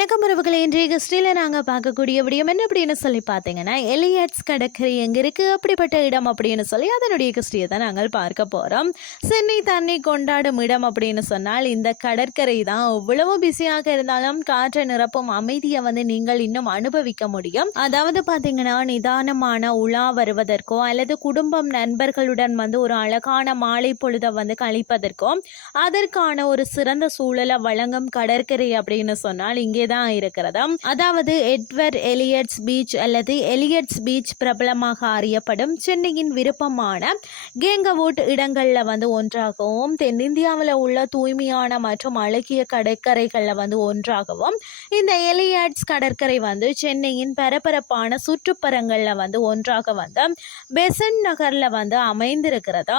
கிறிஸ்டியில் நாங்கள் பார்க்கக்கூடிய விடயம் என்ன அப்படின்னு சொல்லி பார்த்தீங்கன்னா எலியட்ஸ் கடற்கரை எங்கே இருக்குது அப்படிப்பட்ட இடம் அப்படின்னு சொல்லி அதனுடைய கிறிஸ்டியை தான் நாங்கள் பார்க்க போகிறோம் சென்னை தண்ணி கொண்டாடும் இடம் அப்படின்னு சொன்னால் இந்த கடற்கரை தான். எவ்வளவு பிஸியாக இருந்தாலும் காற்றை நிரப்பும் அமைதியை வந்து நீங்கள் இன்னும் அனுபவிக்க முடியும். அதாவது பார்த்தீங்கன்னா நிதானமான உலா வருவதற்கோ அல்லது குடும்பம் நண்பர்களுடன் வந்து ஒரு அழகான மாலை பொழுதை வந்து கழிப்பதற்கோ அதற்கான ஒரு சிறந்த சூழலை வழங்கும் கடற்கரை அப்படின்னு சொன்னால் இங்கே தான் இருக்கிறதா அதாவது எட்வர்ட் எலியட்ஸ் பீச் அல்லது எலியட்ஸ் பீச் பிரபலமாக அறியப்படும் சென்னையின் விருப்பமான கேங்கவுட் இடங்களில் வந்து ஒன்றாகவும் தென்னிந்தியாவில் உள்ள தூய்மையான மற்றும் அழகிய கடற்கரைகளில் வந்து ஒன்றாகவும் இந்த எலியட்ஸ் கடற்கரை வந்து சென்னையின் பரபரப்பான சுற்றுப்புறங்களில் வந்து ஒன்றாக வந்து பெசன் நகரில் வந்து அமைந்திருக்கிறதா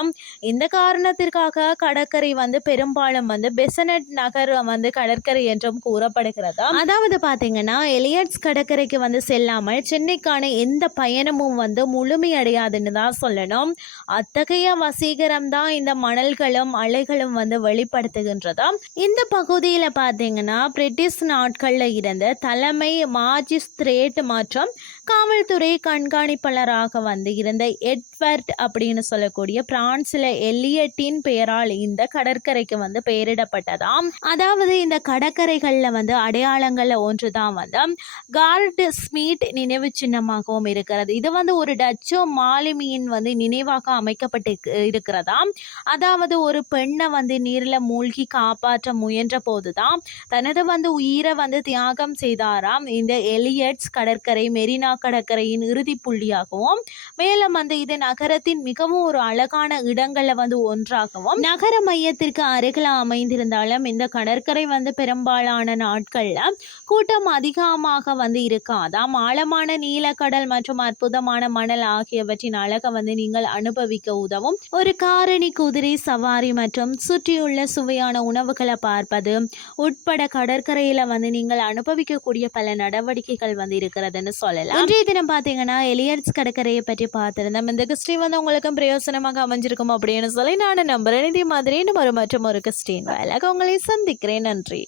இந்த காரணத்திற்காக கடற்கரை வந்து பெரும்பாலும் வந்து பெசனட் நகர் வந்து கடற்கரை என்றும் கூறப்படுகிறதா? அதாவது பார்த்தீங்கன்னா எலியட்ஸ் கடற்கரைக்கு வந்து செல்லாமல் சென்னைக்கான எந்த பயணமும் வந்து முழுமையடையாதுன்னு தான் சொல்லணும். அத்தகைய வசீகரம் தான் இந்த மணல்களும் அலைகளும் வந்து வெளிப்படுத்துகின்றதா இந்த பகுதியில் பார்த்தீங்கன்னா பிரிட்டிஷ் நாட்களில் இருந்த தலைமை மாஜிஸ்திரேட் மற்றும் காவல்துறை கண்காணிப்பாளராக வந்து இருந்த எட்வர்ட் அப்படின்னு சொல்லக்கூடிய பிரான்சில் எல்லியட்டின் பெயரால் இந்த கடற்கரைக்கு வந்து பெயரிடப்பட்டதாம். அதாவது இந்த கடற்கரைகளில் வந்து அடையாளங்களில் ஒன்று தான் வந்து கார்டு ஸ்மீட் நினைவு சின்னமாகவும் இருக்கிறது. இது வந்து ஒரு டச்சோ மாலுமியின் வந்து நினைவாக அமைக்கப்பட்டு இருக்கிறதாம். அதாவது ஒரு பெண்ணை வந்து நீரில் மூழ்கி காப்பாற்ற முயன்ற போதுதான் தனது வந்து உயிரை வந்து தியாகம் செய்தாராம். இந்த எலியட்ஸ் கடற்கரை மெரினா கடற்கரையின் இறுதி புள்ளியாகவும் மேலும் வந்து இது நகரத்தின் மிகவும் ஒரு அழகான இடங்களில் வந்து ஒன்றாகவும் நகர மையத்திற்கு அருகில் அமைந்திருந்தாலும் இந்த கடற்கரை வந்து பெரும்பாலான நாட்களில் கூட்டம் அதிகமாக வந்து இருக்காதாம் ஆழமான நீலக்கடல் மற்றும் அற்புதமான மணல் ஆகியவற்றின் அழகை வந்து நீங்கள் அனுபவிக்க உதவும். ஒரு காரணி குதிரை சவாரி மற்றும் சுற்றியுள்ள சுவையான உணவுகளை பார்ப்பது உட்பட கடற்கரையில வந்து நீங்கள் அனுபவிக்கக்கூடிய பல நடவடிக்கைகள் வந்து இருக்கிறதுன்னு சொல்லலாம். இன்றைய தினம் பார்த்தீங்கன்னா எலியர்ஸ் கடற்கரையை பற்றி பார்த்துருந்தோம். இந்த கிறிஸ்டி வந்து உங்களுக்கும் பிரயோசனமாக அமைஞ்சிருக்கும் அப்படின்னு சொல்லி நான் நம்புறேன். இதே மாதிரி இன்னும் ஒரு மற்றும் ஒரு கிறிஸ்டின் வேலை உங்களை சந்திக்கிறேன். நன்றி.